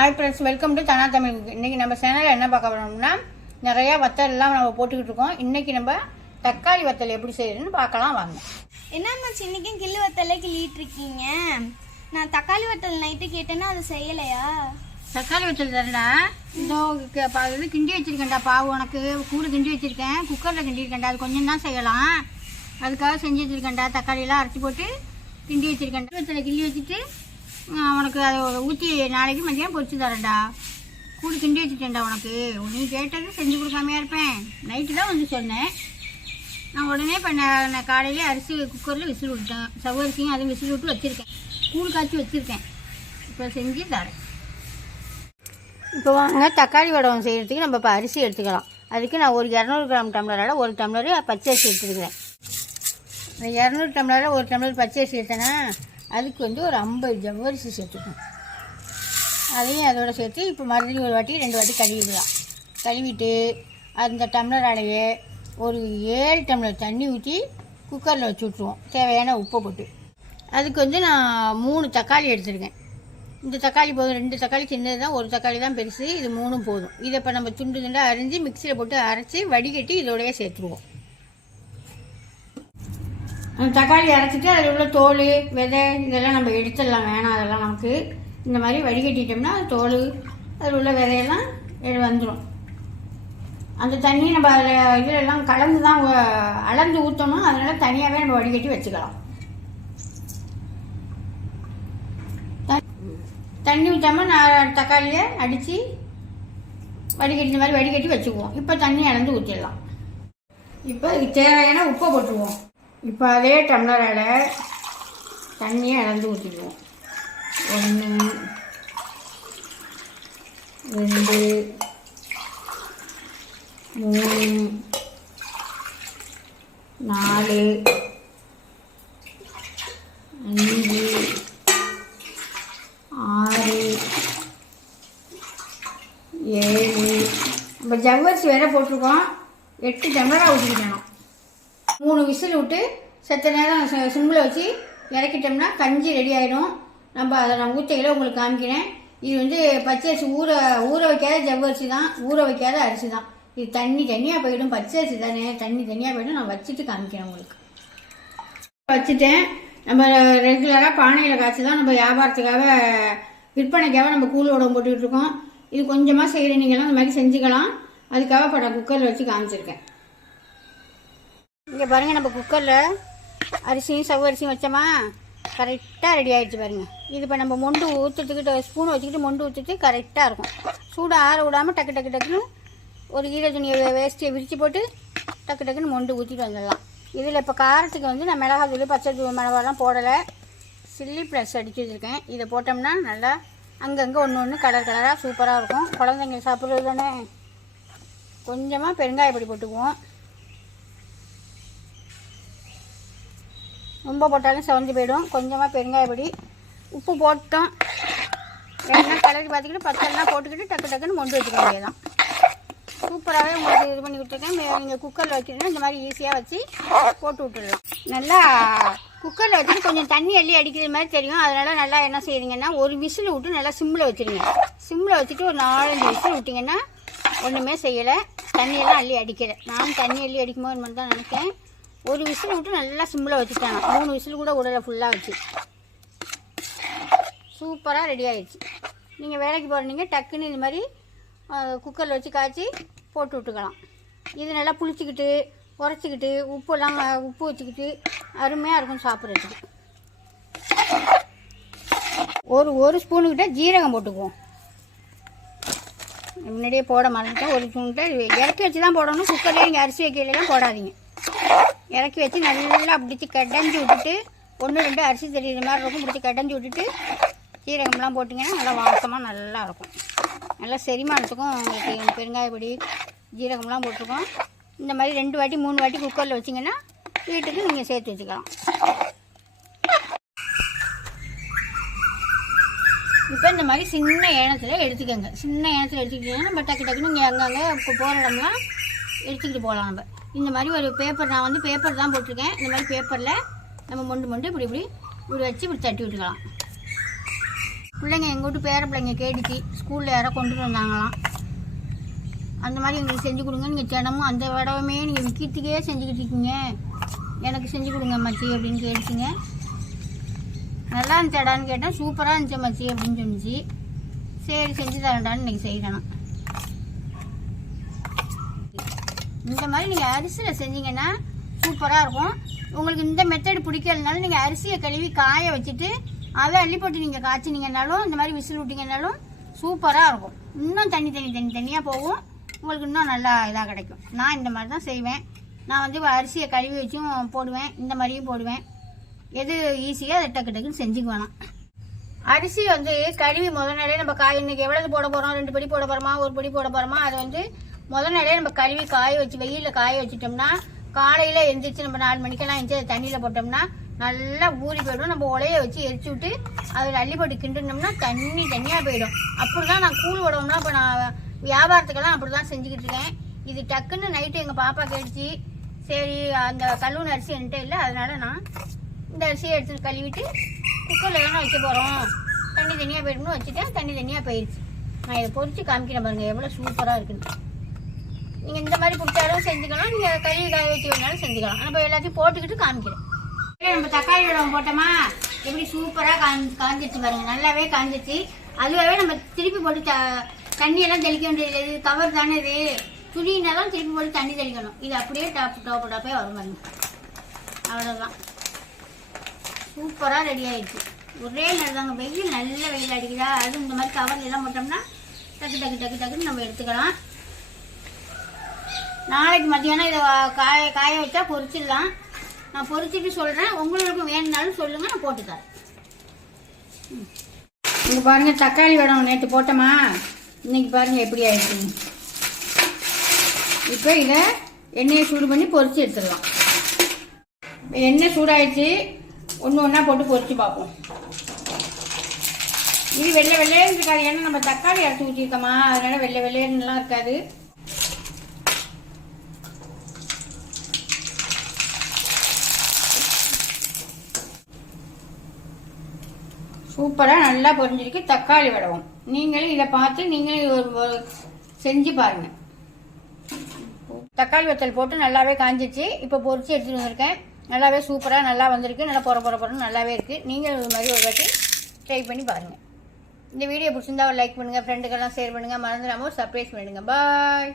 Hi friends welcome to Dhana Tamil இன்னைக்கு நம்ம சேனலில் என்ன பார்க்க போறோம்னா நிறையா வத்தல் எல்லாம் நம்ம போட்டுக்கிட்டு இருக்கோம். இன்னைக்கு நம்ம தக்காளி வத்தல் எப்படி செய்யறதுன்னு பார்க்கலாம் வாங்க. என்னம்மா சின்னிக்கும் கிள்ளு வத்தலே கிள்ளிட்டு இருக்கீங்க நான் தக்காளி வத்தல் நைட்டு கேட்டேன்னா அது செய்யலையா? தக்காளி வத்தல் தரடா இதோ இது கிண்டி வச்சிருக்கேன்டா பாவு. உனக்கு கூடு கிண்டி வச்சிருக்கேன். குக்கரில் கிண்டி இருக்கேன்டா. அது கொஞ்சம் தான் செய்யலாம். அதுக்காக செஞ்சு வச்சிருக்கேன்டா. தக்காளியெல்லாம் அரைச்சி போட்டு கிண்டி வச்சிருக்கேன்டா. வத்தலை கிண்டி வச்சுட்டு உனக்கு அதை ஊற்றி நாளைக்கு மதியம் பொறிச்சு தரேன்டா. கூடி கிண்டி வச்சுட்டேன்டா உனக்கு. நீ கேட்டது செஞ்சு கொடுக்காமையா இருப்பேன். நைட்டு தான் வந்து சொன்னேன். நான் உடனே இப்போ நான் நான் காலையிலே அரிசி குக்கரில் விசில் விட்டேன். சவரிசியும் அதுவும் விசில் விட்டு வச்சுருக்கேன். கூழ் காய்ச்சி வச்சுருக்கேன். இப்போ செஞ்சு தரேன். இப்போ வாங்க தக்காளி வடகம் செய்கிறதுக்கு நம்ம இப்போ அரிசி எடுத்துக்கலாம். அதுக்கு நான் ஒரு இரநூறு கிராம் டம்ளரோட ஒரு டம்ளர் பச்சரிசி எடுத்துக்கிறேன். இரநூறு டம்ளரில் ஒரு டம்ளர் பச்சரிசி எடுத்தேன்னா அதுக்கு வந்து ஒரு ஐம்பது ஜவ்வரிசி சேர்த்துக்கணும் அதையும் அதோட சேர்த்து இப்போ மறுபடியும் ஒரு வாட்டி ரெண்டு வாட்டி கழுவிடலாம். கழுவிட்டு அந்த டம்ளர் அடையே ஒரு ஏழு டம்ளர் தண்ணி ஊற்றி குக்கரில் வச்சு விட்ருவோம் தேவையான உப்பை போட்டு. அதுக்கு வந்து நான் மூணு தக்காளி எடுத்துருக்கேன். இந்த தக்காளி போதும். ரெண்டு தக்காளி சின்னது தான் ஒரு தக்காளி தான் பெருசு. இது மூணும் போதும். இதை இப்போ நம்ம துண்டு துண்டாக அரிஞ்சு மிக்சியில் போட்டு அரைச்சி வடிகட்டி இதோடய சேர்த்துருவோம். தக்காளி அரைச்சிட்டு அதில் உள்ள தோல் விதை இதெல்லாம் நம்ம எடுத்துடலாம். வேணாம் அதெல்லாம் நமக்கு. இந்த மாதிரி வடிகட்டிட்டோம்னா அது தோல் அதில் உள்ள விதையெல்லாம் எடு- வந்துடும் அந்த தண்ணியை நம்ம அதில் இதிலெல்லாம் கலந்து தான் அளந்து ஊற்றணும் அதனால் தனியாகவே நம்ம வடிகட்டி வச்சுக்கலாம். த- தண்ணி ஊற்றாம நான் தக்காளியை அடித்து வடிகட்டி இந்த மாதிரி வடிகட்டி வச்சுக்குவோம். இப்போ தண்ணி அளந்து ஊற்றிடலாம் இப்போ இதுக்கு தேவையான உப்பை போட்டுருவோம் இப்போ அதே டம்ளரால் தண்ணியை அளந்து ஊற்றிக்குவோம் ஒன்று ரெண்டு மூணு நாலு அஞ்சு ஆறு ஏழு. நம்ம ஜவ்வரிசி வேற போட்டிருக்கோம். எட்டு டம்ளராக ஊற்றிக்கணும் மூணு விசில் விட்டு செத்த நேரம் சிம்மில் வச்சு இறக்கிட்டோம்னா கஞ்சி ரெடி ஆகிடும் நம்ம அதை நான் ஊற்றையில் உங்களுக்கு காமிக்கிறேன். இது வந்து பச்சரிசி ஊற ஊற வைக்காத ஜவ்வரிசி தான். ஊற வைக்காத அரிசி தான். இது தண்ணி தனியாக போயிடும். பச்சரிசி தானே. தண்ணி தனியாக போயிடும். நான் வச்சுட்டு காமிக்கிறேன் உங்களுக்கு. வச்சுட்டேன். நம்ம ரெகுலராக பானையில் காய்ச்சி தான் நம்ம வியாபாரத்துக்காக விற்பனைக்காக நம்ம கூழ் உடம்பு போட்டுக்கிட்டு இருக்கோம். இது கொஞ்சமாக செய்கிற நீங்களாம் இந்த மாதிரி செஞ்சுக்கலாம். அதுக்காக இப்போ நான் குக்கரில் வச்சு காமிச்சிருக்கேன். இங்கே பாருங்கள் நம்ம குக்கரில் அரிசியும் சவு அரிசியும் வச்சோமா? கரெக்டாக ரெடி ஆகிடுச்சு பாருங்க. இது இப்போ நம்ம மொண்டு ஊற்றுறதுக்கிட்ட ஸ்பூன் வச்சுக்கிட்டு மொண்டு ஊற்றிட்டு கரெக்டாக இருக்கும். சூடு ஆற விடாமல் டக்கு டக்கு டக்குன்னு ஒரு ஈர துணியை வேஸ்ட்டியை விரித்து போட்டு டக்கு டக்குன்னு மொண்டு ஊற்றிட்டு வந்துடலாம். இதில் இப்போ காரத்துக்கு வந்து நான் மிளகாத்தூள் பச்சை தூள் மிளகாலாம் போடலை. சில்லி ப்ளஸ் அடித்து வச்சுருக்கேன் இதை போட்டோம்னா நல்லா அங்கங்கே ஒன்று ஒன்று கலர் கலராக சூப்பராக இருக்கும். குழந்தைங்க சாப்பிட்றது தானே கொஞ்சமாக பெருங்காய பொடி போட்டுக்குவோம். ரொம்ப போட்டாலும் செவந்து போயிடும். கொஞ்சமாக பெருங்காய பொடி உப்பு போட்டோம். வேணா கலரி பார்த்துக்கிட்டு பத்தெல்லாம் போட்டுக்கிட்டு டக்கு டக்குன்னு மொண்டு வச்சுக்க வேண்டியதான் சூப்பராகவே உங்களுக்கு இது பண்ணி கொடுத்துருக்கேன். நீங்கள் குக்கரில் வைக்கிறீங்கன்னா இந்த மாதிரி ஈஸியாக வச்சு போட்டு விட்டுடலாம். நல்லா குக்கரில் வச்சுட்டு கொஞ்சம் தண்ணி அள்ளி அடிக்கிற மாதிரி தெரியும். அதனால் நல்லா என்ன செய்கிறீங்கன்னா ஒரு விசில் விட்டு நல்லா சிம்மில் வச்சுருங்க. சிம்மில் வச்சுட்டு ஒரு நாலஞ்சு விசில் விட்டிங்கன்னா ஒன்றுமே செய்யலை. தண்ணியெல்லாம் அள்ளி அடிக்கலை. நானும் தண்ணி அள்ளி அடிக்கும்போது இந்த மாதிரி தான் நினைக்கிறேன் ஒரு விசில் விட்டு நல்லா சிம்மில் வச்சுட்டேன். மூணு விசில் கூட உடலை ஃபுல்லாக வச்சு. சூப்பராக ரெடி ஆயிடுச்சு. நீங்கள் வேலைக்கு போகிறீங்க டக்குன்னு இது மாதிரி குக்கரில் வச்சு காய்ச்சி போட்டு விட்டுக்கலாம். இது நல்லா புளிச்சிக்கிட்டு உரைச்சிக்கிட்டு உப்புலாம் உப்பு வச்சுக்கிட்டு அருமையாக இருக்கும் சாப்பிட்றதுக்கு. ஒரு ஒரு ஸ்பூனுக்கிட்ட ஜீரகம் போட்டுக்குவோம். முன்னாடியே போட மறந்துட்டேன். ஒரு ஸ்பூன்கிட்ட இறக்கி வச்சு தான் போடணும் குக்கரில் நீங்கள் அரிசி வைக்கலாம் போடாதீங்க. இறக்கி வச்சு நல்லா பிடிச்சி கடைஞ்சி விட்டுட்டு ஒன்று ரெண்டு அரிசி தெரியுற மாதிரி இருக்கும். பிடிச்சி கடைஞ்சி விட்டுட்டு சீரகம்லாம் போட்டிங்கன்னா நல்லா வாசமாக நல்லா இருக்கும். நல்லா செரிமானத்துக்கும் உங்களுக்கு பெருங்காயப்பொடி ஜீரகம்லாம் போட்டிருக்கோம். இந்த மாதிரி ரெண்டு வாட்டி மூணு வாட்டி குக்கரில் வச்சிங்கன்னா வீட்டுக்கு நீங்கள் சேர்த்து வச்சுக்கலாம். இப்போ இந்த மாதிரி சின்ன ஏனத்தில் எடுத்துக்கோங்க. சின்ன ஏனத்தில் எடுத்துக்கிட்டிங்கன்னா நம்ம டக்கு டக்குன்னு இங்கே அங்கங்கே போகிற இடம்லாம் எடுத்துக்கிட்டு போகலாம் நம்ம. இந்த மாதிரி ஒரு பேப்பர் நான் வந்து பேப்பர் தான் போட்டிருக்கேன். இந்த மாதிரி பேப்பரில் நம்ம மொண்டு மொண்டு இப்படி இப்படி இப்படி வச்சு இப்படி தட்டி விட்டுக்கலாம். பிள்ளைங்க எங்கள் வீட்டு பேர பிள்ளைங்க கேட்டுச்சு. ஸ்கூலில் யாரோ கொண்டுட்டு வந்தாங்களாம். அந்த மாதிரி எங்களுக்கு செஞ்சு கொடுங்க. நீங்கள் தினமும் அந்த விடவுமே நீங்கள் விற்கிறதுக்கே செஞ்சுக்கிட்டு இருக்கீங்க. எனக்கு செஞ்சு கொடுங்க மச்சி அப்படின்னு கேட்டுச்சுங்க. நல்லா இருந்துச்சாடான்னு கேட்டேன். சூப்பராக இருந்துச்சு மச்சி அப்படின்னு சொன்னிச்சு. சரி செஞ்சு தரேன்டான்னு இன்றைக்கி செய்கிறேன் இந்த மாதிரி நீங்கள் அரிசியில் செஞ்சீங்கன்னா சூப்பராக இருக்கும். உங்களுக்கு இந்த மெத்தடு பிடிக்கலனாலும் நீங்கள் அரிசியை கழுவி காய வச்சுட்டு அதை அள்ளி போட்டு நீங்கள் காய்ச்சினீங்கனாலும் இந்த மாதிரி விசில் விட்டிங்கனாலும் சூப்பராக இருக்கும். இன்னும் தண்ணி தண்ணி தண்ணி தண்ணியாக போகும். உங்களுக்கு இன்னும் நல்லா இதாக கிடைக்கும். நான் இந்த மாதிரி தான் செய்வேன். நான் வந்து அரிசியை கழுவி வச்சும் போடுவேன். இந்த மாதிரியும் போடுவேன். எது ஈஸியாக அதை டக்கு டக்குன்னு செஞ்சுக்கு வேணாம் அரிசி வந்து கழுவி முதல் நாளே நம்ம காய் இன்னைக்கு எவ்வளவு போட போகிறோம் ரெண்டு படி போட போகிறோமா ஒரு படி போட போகிறோமா அதை வந்து முதல் நாளே நம்ம கழுவி காய வச்சு வெயிலில் காய வச்சுட்டோம்னா காலையில எந்திரிச்சு நம்ம நாலு மணிக்கெல்லாம் எந்திரிச்சு தண்ணியில் தண்ணியில போட்டோம்னா நல்லா ஊறி போயிடும். நம்ம உலைய வச்சு எரிச்சு விட்டு அதில் அள்ளி போட்டு கிண்டுனோம்னா தண்ணி தண்ணியாக போயிடும். அப்படி தான் நான் கூழ் விடணும்னா இப்போ நான் வியாபாரத்துக்கெல்லாம் அப்படி தான் செஞ்சுக்கிட்டு இருக்கேன். இது டக்குன்னு நைட்டு எங்கள் பாப்பா கேட்டுச்சு. சரி அந்த கல்லூன் அரிசி என்கிட்ட இல்லை அதனால நான் இந்த அரிசியை எடுத்து கழுவிட்டு குக்கரில் தானே வைக்க போகிறோம் தண்ணி தனியாக போயிடும்னு வச்சுட்டேன். தண்ணி தனியாக போயிடுச்சு நான் இதை பொரிச்சு காமிக்கிறேன் பாருங்கள் எவ்வளோ சூப்பராக இருக்குன்னு. நீங்கள் இந்த மாதிரி பிடிச்சாலும் செஞ்சுக்கலாம் நீங்கள் கழுவி காய வச்சு வேணாலும் செஞ்சுக்கலாம். நம்ம எல்லாத்தையும் போட்டுக்கிட்டு காமிக்கிறேன். நம்ம தக்காளி உடம்பு போட்டோமா? எப்படி சூப்பராக காஞ்சி காஞ்சிச்சு பாருங்கள் நல்லாவே காஞ்சிச்சு அதுவாகவே நம்ம திருப்பி போட்டு த தண்ணியெல்லாம் தெளிக்க வேண்டியது இது கவர் தானே இது. துணினா தான் திருப்பி போட்டு தண்ணி தெளிக்கணும். இது அப்படியே டாப் டாப் டாப்பே வரும் பாருங்க. அவ்வளோதான் சூப்பராக ரெடி ஆகிடுச்சு ஒரே நேரம் தாங்க. வெயில் நல்ல வெயில் அடிக்குதா அது இந்த மாதிரி கவர் எல்லாம் போட்டோம்னா டக்கு டக்கு டக்கு டக்குன்னு நம்ம எடுத்துக்கலாம். நாளைக்கு மத்தியானம் இதை காய காய வச்சா பொரிச்சிடலாம். நான் பொரிச்சிட்டு சொல்கிறேன் உங்களுக்கு வேணும்னாலும் சொல்லுங்கள் நான் போட்டு தரேன். இங்கே பாருங்கள் தக்காளி வடம் நேற்று போட்டோமா? இன்னைக்கு பாருங்கள் எப்படி ஆயிடுச்சு. இப்போ இதை எண்ணெயை சூடு பண்ணி பொரிச்சு எடுத்துடலாம். எண்ணெய் சூடாயிடுச்சு. ஒன்று ஒன்றா போட்டு பொரிச்சு பார்ப்போம். இது வெள்ளை வெள்ளையன்னு இருக்காது ஏன்னா நம்ம தக்காளி அரைச்சி ஊற்றிருக்கோமா அதனால வெள்ளை வெள்ளையன்னுலாம் இருக்காது. சூப்பராக நல்லா பொரிஞ்சிருக்கு. தக்காளி வடவும் நீங்களும் இதை பார்த்து நீங்களும் ஒரு செஞ்சு பாருங்கள் தக்காளி வத்தல் போட்டு நல்லாவே காஞ்சிச்சு. இப்போ பொரிச்சு எடுத்துட்டு வந்திருக்கேன். நல்லாவே சூப்பராக நல்லா வந்திருக்கு. நல்லா பொற பொற பொறன்னு நல்லாவே இருக்குது நீங்கள் இது மாதிரி ஒரு வாட்டி ட்ரை பண்ணி பாருங்கள் இந்த வீடியோ பிடிச்சிருந்தா ஒரு லைக் பண்ணுங்கள் ஃப்ரெண்டுக்கெல்லாம் ஷேர் பண்ணுங்கள் மறந்துடாமல் சர்ப்ரைஸ் பண்ணிடுங்க பாய்